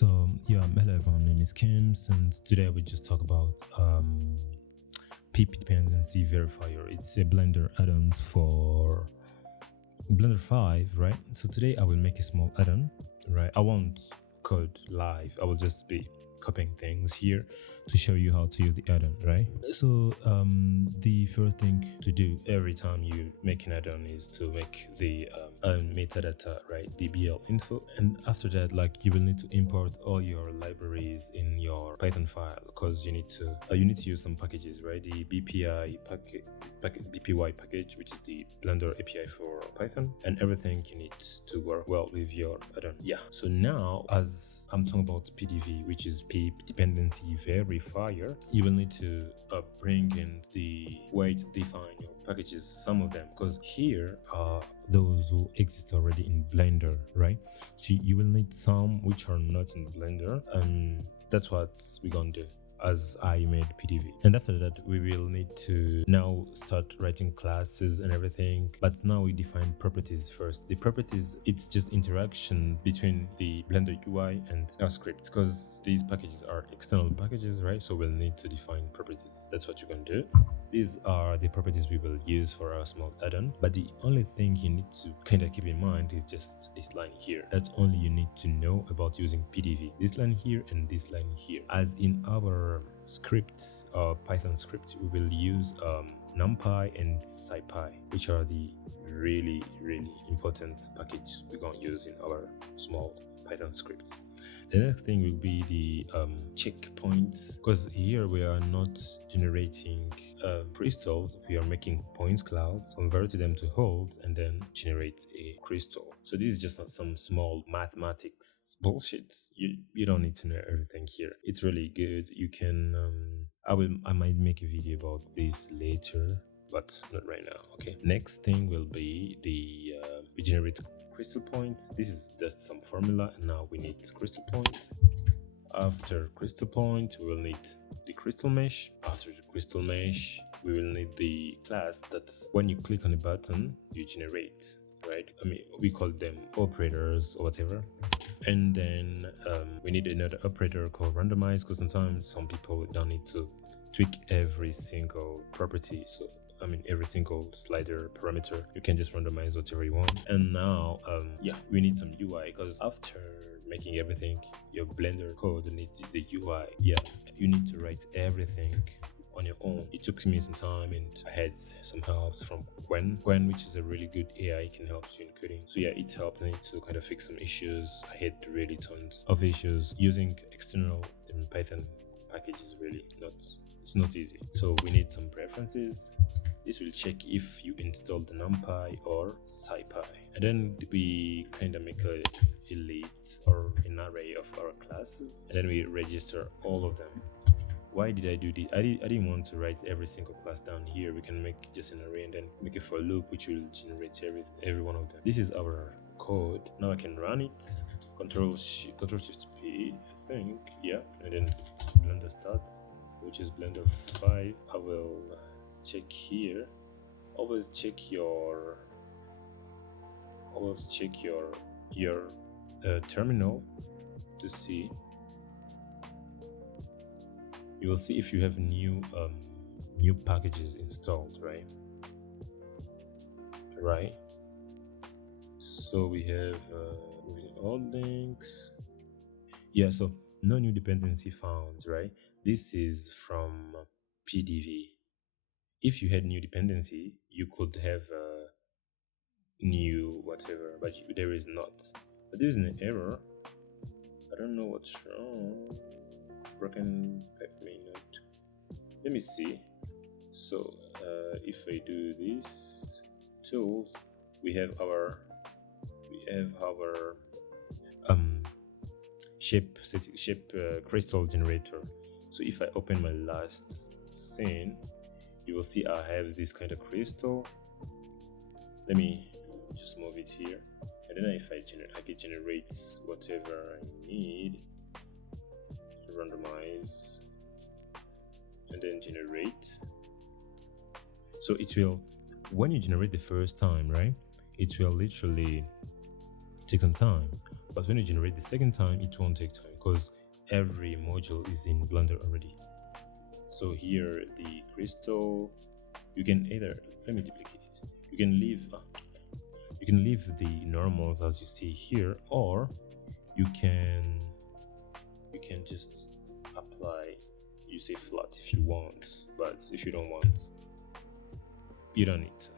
Hello everyone, my name is Kims, and today we just talk about Pip Dependency Verifier. It's a Blender add-on for Blender 5, right? So today I will make a small add-on, right? I won't code live, I will just be copying things here to show you how to use the add-on, right? So the first thing to do every time you make an add-on is to make the metadata, right? The BL info, and after that, like, you will need to import all your libraries in your Python file, because you need to use some packages, right? The BPY package, which is the Blender API for Python, and everything you need to work well with your add-on. So now, as I'm talking about PDV, which is Pip Dependency Verifier, you will need to bring in the way to define your packages, some of them, because here are those who exist already in Blender, right? So you will need some which are not in Blender, and that's what we're gonna do as I made PDV. And after that, we will need to now start writing classes and everything, but now we define properties first. The properties, it's just interaction between the Blender UI and our scripts, because these packages are external packages, right? So we'll need to define properties. That's what you're gonna do. These are the properties we will use for our small add-on, but the only thing you need to kind of keep in mind is just this line here. That's only you need to know about using PDV. This line here and this line here. As in our scripts, Python script, we will use Numpy and Scipy, which are the really important package we're going to use in our small Python scripts. The next thing will be the checkpoints, because here we are not generating crystals, we are making point clouds, convert them to holds, and then generate a crystal. So this is just some small mathematics bullshit. You don't need to know everything here. It's really good. You can I might make a video about this later, but not right now. Okay, next thing will be the we generate crystal points. This is just some formula, and now we need crystal points. After crystal point, we will need the crystal mesh. After the crystal mesh, we will need the class that's when you click on a button you generate, right? I mean, we call them operators or whatever. And then we need another operator called randomize, because sometimes some people don't need to tweak every single property. So I mean, every single slider parameter, you can just randomize whatever you want. And now we need some UI, because after making everything, your Blender code needs the UI. You need to write everything on your own. It took me some time, and I had some helps from Gwen, which is a really good AI, can help you in coding. So it helped me to kind of fix some issues. I had really tons of issues using external Python packages. It's not easy. So we need some preferences. This will check if you installed the Numpy or Scipy, and then we kind of make a list or an array of our classes, and then we register all of them. Why did I do this? I didn't want to write every single class down here. We can make just an array and then make a for loop which will generate every one of them. This is our code. Now I can run it. Control Shift P, I think, and then Blender starts, which is Blender 5. I will check here. Always check your terminal to see. You will see if you have new packages installed, right? So we have all links. So no new dependency found, right? This is from PDV. If you had new dependency, you could have new whatever, but there is not. But there is an error. I don't know what's wrong. Broken pipe minute. Let me see. So if I do this tools, we have our shape crystal generator. So if I open my last scene, you will see I have this kind of crystal. Let me just move it here, and then if I can generate whatever I need. Randomize and then generate. So it will, when you generate the first time, right, it will literally take some time, but when you generate the second time, it won't take time. because every module is in Blender already. So here the crystal, you can either, let me duplicate it, you can leave the normals as you see here, or you can just apply, you say flat if you want, but if you don't want, you don't need to.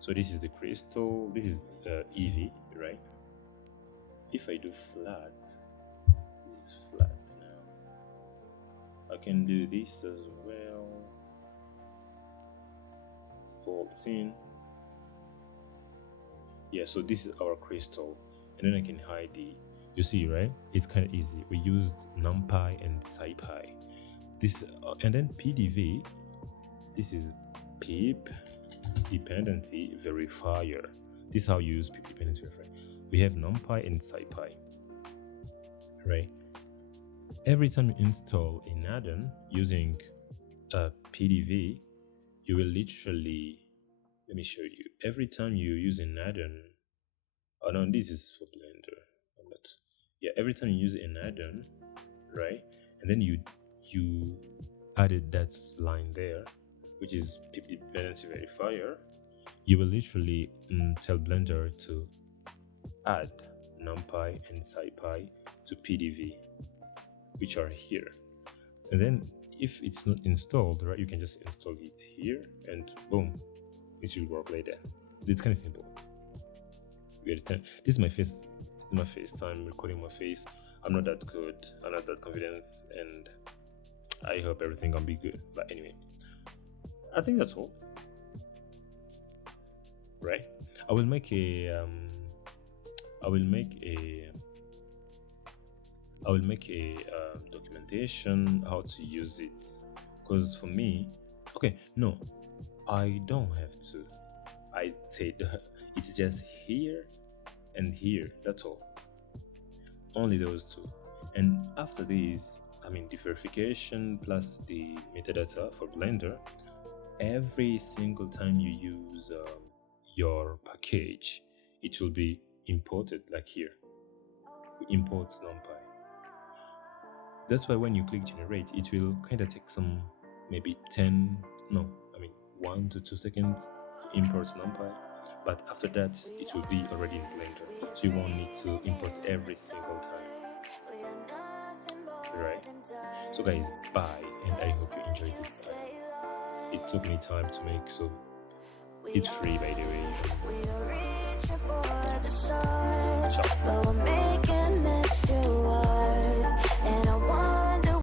So this is the crystal, this is EV, right? If I do flat, this is flat now. I can do this as well. Hold scene. Yeah, so this is our crystal, and then I can hide the, you see, right? It's kind of easy. We used Numpy and Scipy. This and then PDV. This is Pip Dependency Verifier. This is how you use Pip Dependency Verifier. We have Numpy and Scipy, right? Every time you install an add-on using PDV, you will literally, let me show you. Every time you use an add-on, oh no, this is for Blender. Yeah, every time you use an add-on, right, and then you added that line there, which is Pip Dependency Verifier, you will literally tell Blender to add Numpy and Scipy to PDV, which are here. And then if it's not installed, right, you can just install it here and boom, it will work later. It's kind of simple. You understand? This is my face time recording my face. I'm not that good, I'm not that confident, and I hope everything gonna be good. But anyway, I think that's all, right? I will make a documentation how to use it, because for me, okay, no, I don't have to. I said it's just here and here, that's all, only those two. And after this, I mean the verification plus the metadata for Blender, every single time you use your package, it will be imported. Like here, we import Numpy. That's why when you click generate, it will kind of take some, maybe 1 to 2 seconds to import Numpy, but after that it will be already in Blender, so you won't need to import every single time, right? So guys, bye, and I hope you enjoyed this time. It took me time to make, so it's free, by the way. We are reaching for the stars, but we're making this too hard.